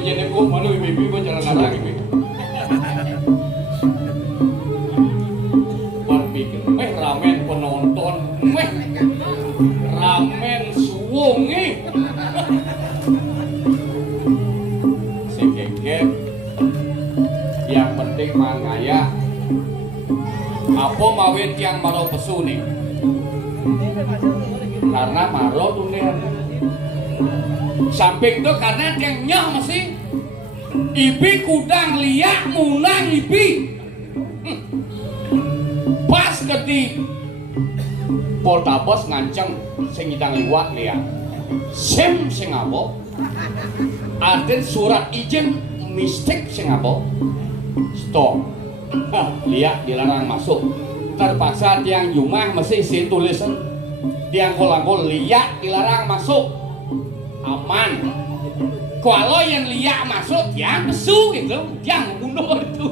Jadi kok malu ibu kok jalan larang ibu. Berpikir, ramen penonton, ramen suwung si keket yang penting mangaya apa mawit yang maro pesu nih karena maro dunia samping itu karena yang nyah masih ibi kudang liak mulang ibi pas keti Poltabos nganceng sing ngidang liwat liak sim sing apa artinya surat izin mistik sing apa stop liak dilarang masuk terpaksa tiang jumah mesti isi tulisan tiang kolangkol liak dilarang masuk aman kalau yang liak masuk tiang pesu gitu tiang bunuh itu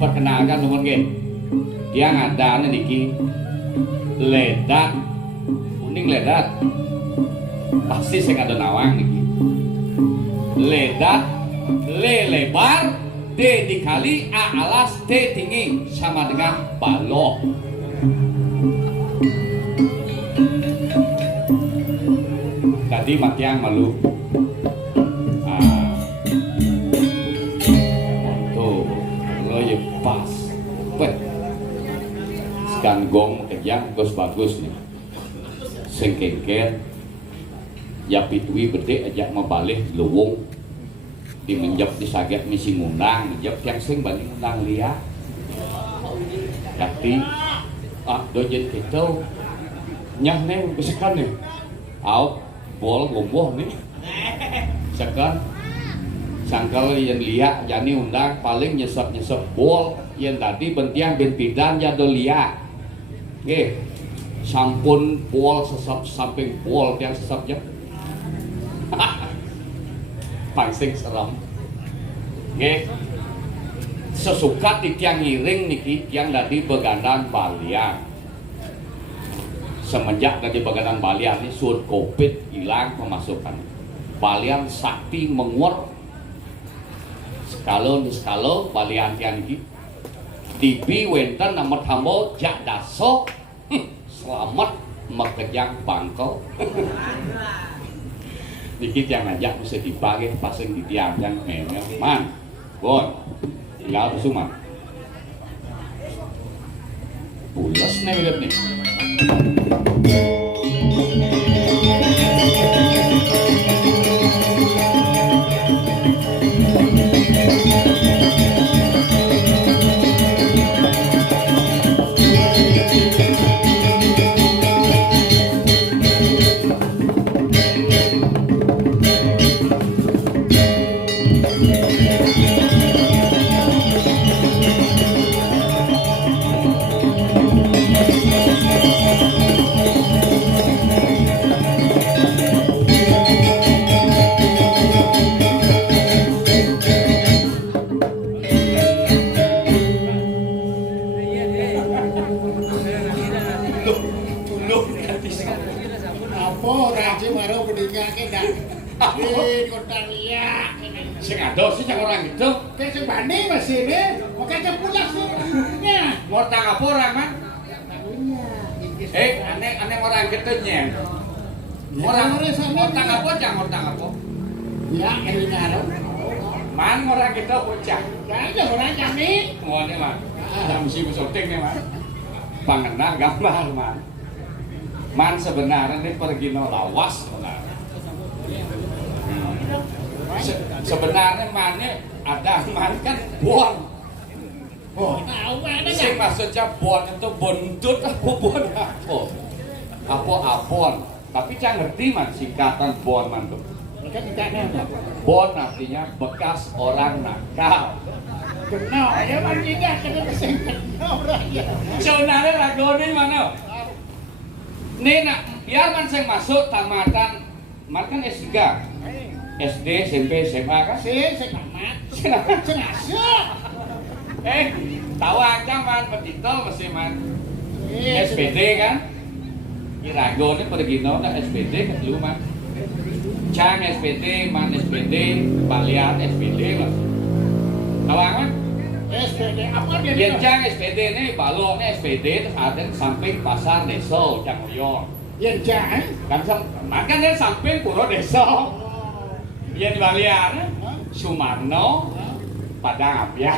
perkenalkan teman ke tiang ada niki ledat kuning ledat pasti sing ada nawang niki ledat le lebar D dikali A alas T tinggi sama dengan balok. Tadi matiang malu. Tuh, lo ya pas. Weh, sekan gong kejang bagus nih. Sengkengket, ya pitui berde ajak membalik luwung. Dimenjak disaget misi ngundang, menjak yang sing bani ngundang liat. Tapi dojen kita nyah nih besekan nih. Au bol gomboh nih. Sekan sangkal yang liat jani undang paling nyesep bol yang tadi bentiang bentidan jado liat. Nggih. Sampun bol sesep samping bol yang sesepnya. Pangsing seram. Nggih. Sesuka tiang ngiring niki yang tadi begadang balian. Semenjak tadi begadang balian ini sudah Covid hilang pemasukan. Balian sakti menguat. Skalo balian tiang niki. Dibi wenten nomor tambo jak daso. Selamat mekejang bangkau. Dikit yang ngajak bisa dibagi pasang di tiang yang memang man bon tinggal bersuma pulas nih hidup nih sing adoh sih cak orang gitu kayak sing bani masih ini makanya pulas nih ngortang apa orang man aneh orang gitu nya orang ngortang apa cak ngortang apa ya ini karo man orang gitu bocah kayaknya orang kami ngone man mesti syuting nih man pangenang gambar man sebenarnya ini pergi no lawas sebenarnya mana ada man kan bon sing maksudnya bon itu buntut apa bon apa apon tapi jangan ngerti man singkatan bon man tuh bon artinya bekas orang nakal kenal ya man tidak kenal sebenarnya lagu ini mana nih nak biar man sing masuk tamatan man kan S3 SD, SMP, SMA kan? Sing amat. Sing asuh. Tahu aja man petito masih man. SPD kan? Irago ini pergi nona SPD lu mah. Cang SPD, Man SPD, Balian SPD mas. Awangan? SPD apa dia? Yang Cang SPD ini, Balok ini SPD terus ada samping pasar Deso, Cang Lyon. Yang Cang? Kan makan dari samping Puro Deso. Yang Balian, Sumarno, Padang Apian.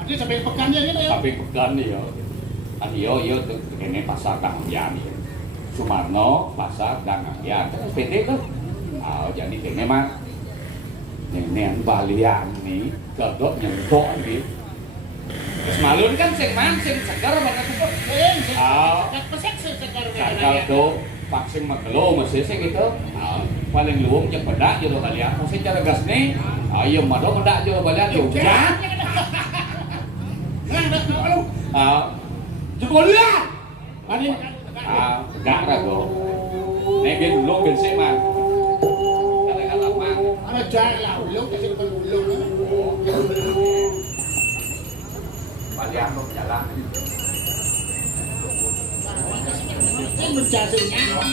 Nanti sampai pekannya gitu ya? Sampai pekan nih yo. Kan yo tuh ini pasar Dang Apian ya. Sumarno, pasar Dang Apian. SPD tuh. Jadi memang yang Balian nih kedok nyempok nih. Terus malun kan sing segar banget tuh. Pesek segar. Sakal tuh vaksin magelo masih sing gitu. Paling luwung jeung bedak jeung Balian. Mesti cara gas nih. Ayo mado bedak jeung Balian juga. Coba lihat. Enggak rago. Nek ben ulung ben sik mah. Ano dyan lah, ulong kasi ulong. Balian lo jalan. Ini menjadinya.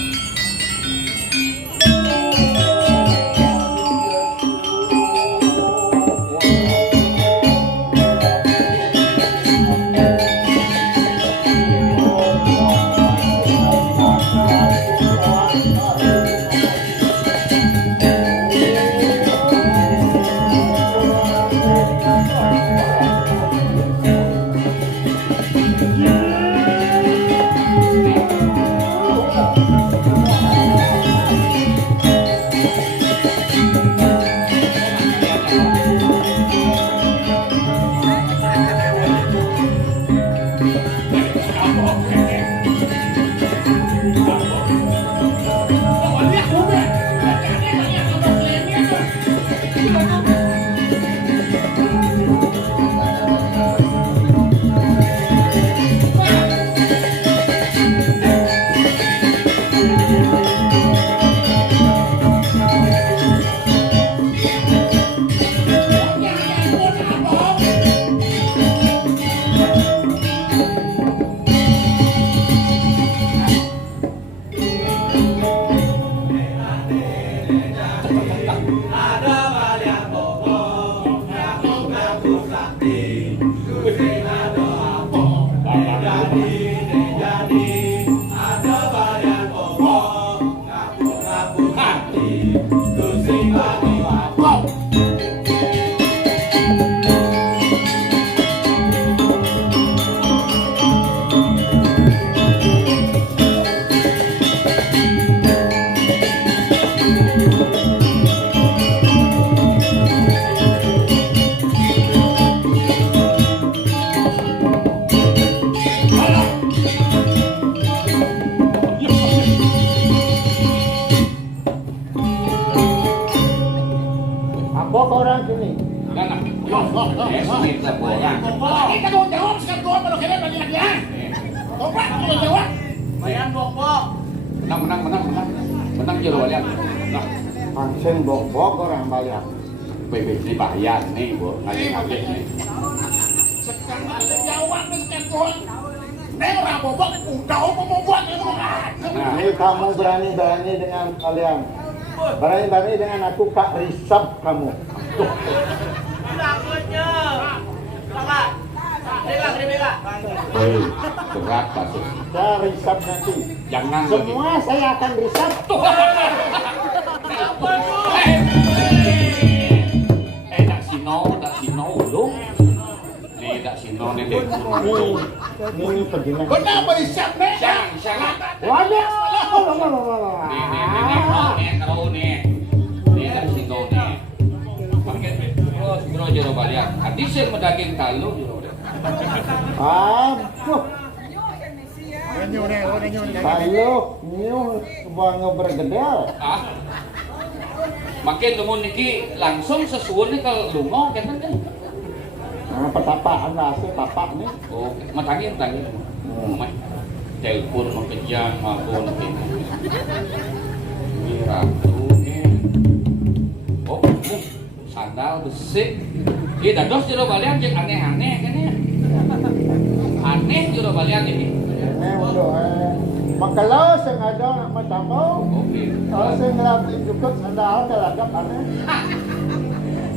Menang jero Balian. Nah, Pangsing bok-bok orang Balian. bebek dibayar nih, Bu. Kali-kali nih. Sekarang ada jawab sekarang tuh. Nek ora bobok udah membuat Ini kamu berani-berani dengan kalian. Berani-berani dengan aku Pak Risab kamu. Takutnya. Kakak. Bela. Hei, berat kasus. Saya Risab nanti. Jangan Semua saya akan Risab. dak sino ulung. Nih dak sino nih dek. Ini perginan. Kenapa Risab nek? Sang. Waduh. Nih, kau nih. Nih dak sino nih. Pakai terus jero Balian. Hati saya mendaging kalu jero. Aduh. Kalau nyu bang bergedel. Makin lumun niki langsung sesuun nih kalau lungo kan kan. Nah, petapaan lah sih tapak nih. Oh, matangin. Telepon makejang aku nanti. Ini ratu nih. Oh, sandal besi. Ini dados jero Balian jeung aneh-aneh kan ya. Aneh jero Balian ini. Ini udah Makalau sengaja nak matamo. Oke. Kalau saya ngelapin cukup ada kelagap aneh.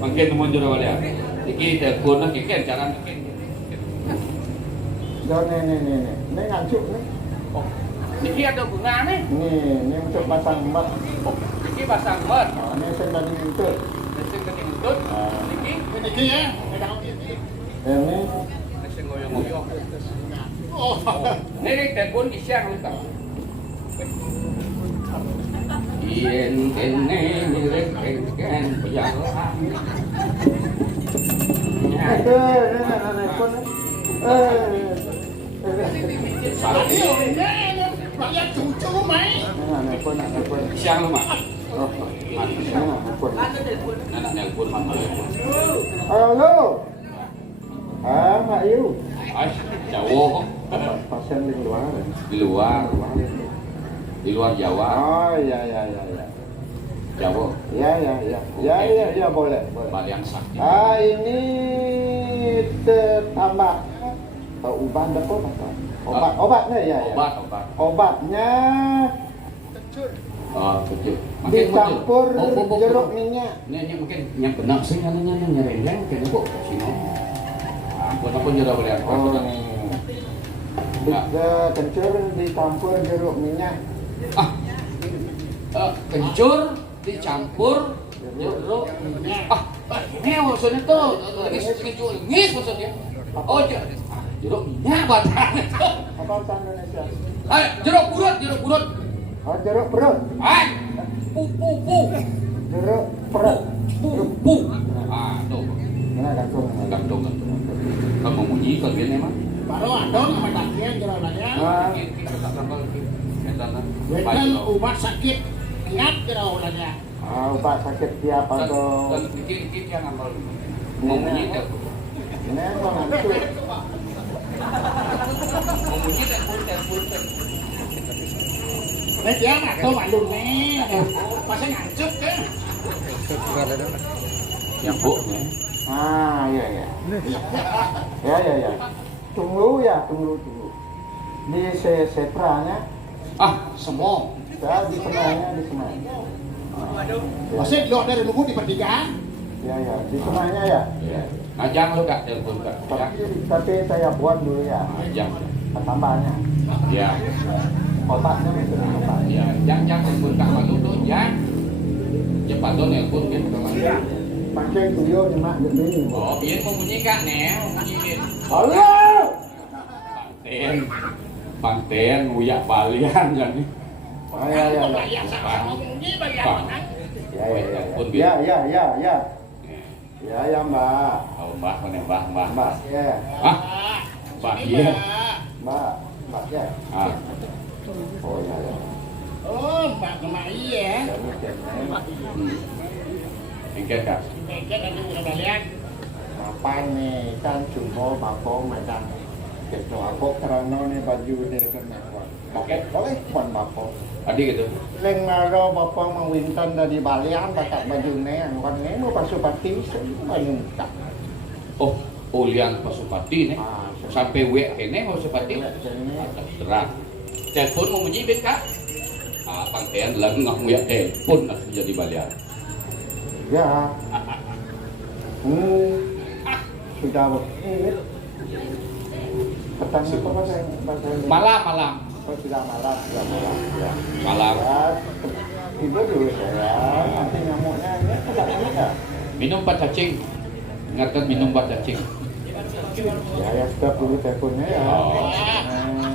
Mungkin teman jero balik. Iki telepon nak keken cara keken. Jangan ini ngancuk nih. Oh, iki ada bunga nih. Ini untuk pasang emas. Oh, iki pasang mat. Nah, ini saya tadi itu. Sing keting utut. Iki Ini ya, pedang ini. Ini sing ngoyo-ngoyo. Oh, Ini telepon isian luka. Ien kene milik keken peyang. itu pun rakyat cucu mai. pun Siang lu mak. oh pun Anak nelpon mana? halo Mak Yu Ay, jauh. pasien di luar Di luar. Di luar Jawa. oh ya Jawa. ya boleh Baliang sakit. ini tambah uban apa obatnya ya Obat. obatnya Oh, kecil. dicampur jeruk minyak Ini mungkin yang benar sih nyalanya nyerendang kayaknya kok sini. Ampun jero baliang. oh kencur dicampur jeruk minyak Kencur dicampur jeruk. Ini maksudnya tuh ngis maksudnya. Oh, jeruk minyak batang itu. apa bahasa Indonesia Jeruk purut. oh jeruk perut Pu. jeruk perut Pu. Tuh. mana gantung Gantung. Kamu munyi kalian emang? Baru adon sama dakian jalanannya. Wetan umat sakit ingat jalanannya. obat sakit tiap atau Dikit yang ngambil. Mau munyi tak? ini emang ngantuk Mau munyi telepon. Nek dia mah tuh malun nih. Pasnya ngancuk ke. Yang bu. iya ya tunggu di sepranya Semua. saya di semuanya Masih lo dari lugu di pertigaan. ya di semuanya ya Ajang lu kak telepon kak. tapi saya buat dulu ya Ajang. tambahnya Ya. obatnya itu obat Ya. Jangan telepon kak malu tuh jang. Cepat tuh telepon kan kemana? pakai tuyul nyemak gede Oh, biar mau munyi kak nih. Munyiin. halo Panten nguyak balian kan nih. ya Bayar sama ngomong ini bayar mana? ya mbak Oh, mbah mana mbah. mbak ya Mbah Ini iya. mbak ya oh ya Oh, Mbak Kemai ya. Engket kak. Kan ada udah balian. Kapan nih kan cuma bapak macam gitu aku karena nih baju dia kena pakai boleh pun bapak Adik gitu. leng naro bapak mengwinton dari balian pakai baju yang kan ini mau pasupati banyak tak Oh, liang pasupati nih. Sampai wek kene pasupati. Berat. Telepon mau menyibit kak. Pantean lagi nggak nguyak telepon lah jadi balian. ya sudah ini petang apa bahasa Malam. oh sudah malam ya Malam. ya tidur dulu saya nanti nyamuknya ini tidak ya Minum bat cacing. Ingatkan minum bat cacing. ya stop dulu teleponnya ya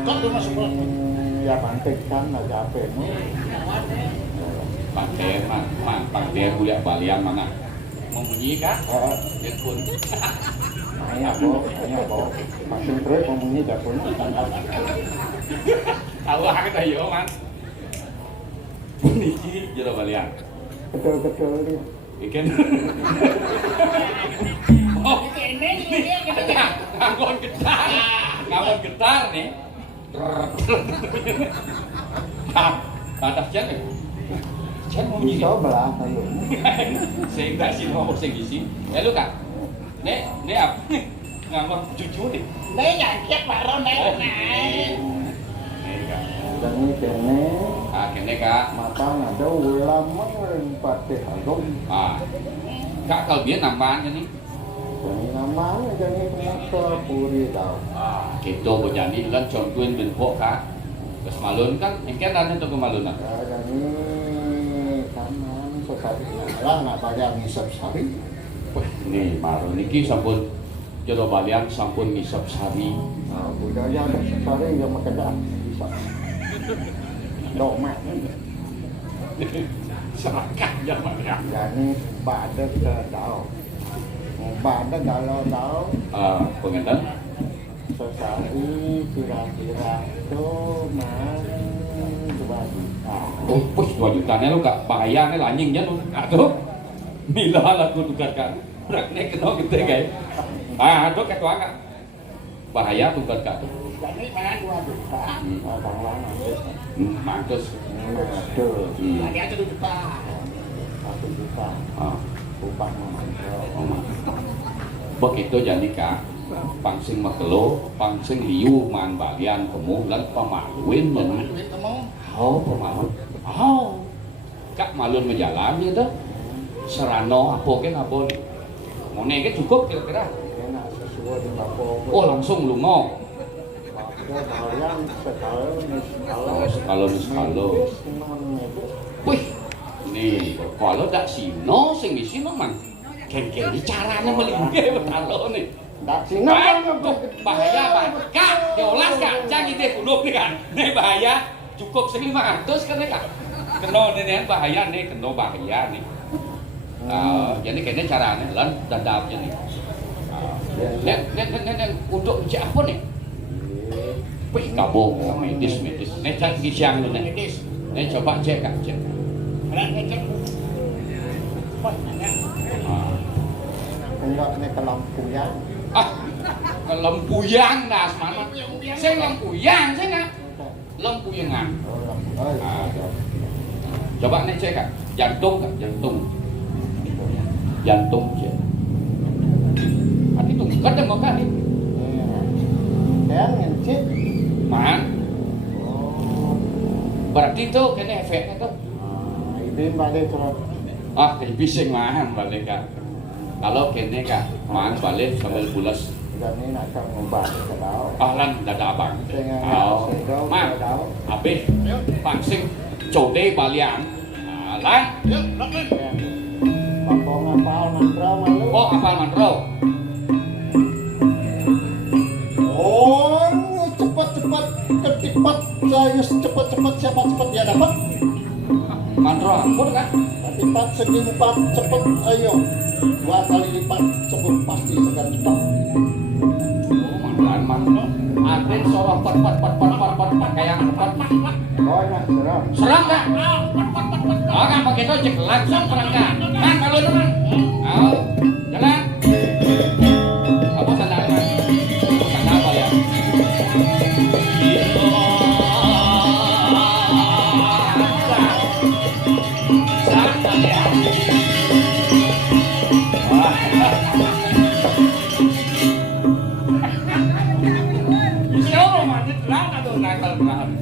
Kok tuh masuk pulang? ya pantekan aja apa ini Pantean nguyak balian mana? Mau bunyi kak? Telepon. Hanya bawa masuk terus ngomongnya teleponnya Tahu kita yo man. Bunyi jero balian. betul dia Ikan. Oh, Ini dia ngawon getar nih. Atas jangan. Jangan mau bunyi. bisa belah ayo Sehingga sih mau sing isi. Ya lu kak. Nek apa? Ngawon cucu nih. Đây nhà chết mà rồi này này. Nih kak. Jadi kene Kene Kak. mata ada ulama yang patih harum. Kak kalau dia nambahan kan nih. Jadi namanya jadi kenapa puri tau. Kita berjanji lan contohin bentuk Kak. Kesemalun kan, ingin ada untuk kemalun. Jadi kanan sesari lah nak bayar ngisap sari. Nih baru niki sampun jodoh balian sampun ngisap sari. Budaya ada sesari yang makan dah bisa. Dok mak. Serakah ya balian. Jadi badan terdau. Badan kalau Pengendan. sesari kira-kira tuh mah 2 juta. Oh, 2 juta nih lo Kak, bahaya nih lanyingnya lo. Aduh, bila laku tukar Kak. Beratnya kena gitu guys. Aduh ketua Kak. Bahaya tukar Kak. Jadi mana 2 juta? Bang Lana. Mantus. Aduh. Lagi aja 2 juta. 1 juta. Upah memantau. Begitu jadi Kak. Pangsing makelo, pangsing liu man balian kamu lan pamaluin dan Duit kamu. pemaluin. Kak malun menjalan gitu. Serano apa ke apa nih? Mau nege cukup kira-kira? Enak sesuai dengan Bapak. Oh langsung lu mau. Bapak kalian Sekalo. Wih, nih kalau tak sino sing di sino man. Ken-ken di caranya melingge betalo nih. Tak sini Bahaya Pak. Kak, diolas Kak, jangan ide kudup nih Kak. Nih bahaya cukup 500 kan nih Kak. Kena nih bahaya nih, kena bahaya nih. Jadi kayaknya caranya lan dadapnya nih. Nek untuk cek apa nih? Wih, kabung medis. Nek cek gisiang lu nih. Nek coba cek Kak, cek. Ada ngecek. enggak nih ke Lampuyang. Ke Lempuyang dah mana? Saya Lempuyang, saya nggak Lempuyangan. Coba nih cek Kak, jantung Kak, jantung cek. Hati tuh, kadang mau kali. Kan ngencit. Man, berarti itu kayaknya efeknya tuh. Ini balik terus. Kayak bising mahan balik Kak. Kalau kayaknya Kak, mahan balik sambil bulas. Dan ini nak membahas ke daun. Lan dada abang. Man, Man, habis pangsing code balian. Lan, Yuk, lokin. Bapak ngapal mantra malu. oh apal manro. Oh, cepat ketipat saya cepat siapa cepat dia dapat. Manro ampun Kak. Ketipat segi 4 cepat ayo. 2 kali lipat sebut pasti segan cepat. Manro. Aden soroh pat kayak pat. Oh, nak serang. Serang Kak. Kan begitu cek langsung serang Kak. Kan kalau itu kan. Jalan. Apa sandalnya? Sandal apa ya? Sandal ya.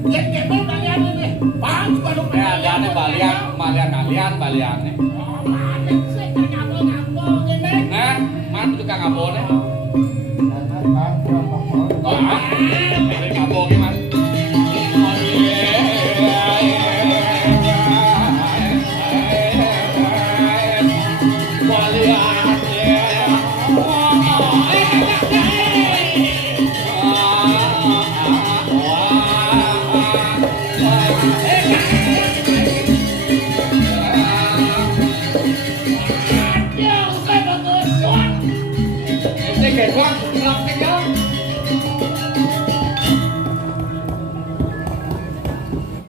Yang kebel kalian ini. Bang, baru Ada balian nih. mana sih ngabul ini? Nah, mana tukang ngabon nih? Ngabon gimana? Cái kẻ quan, làm cái đó.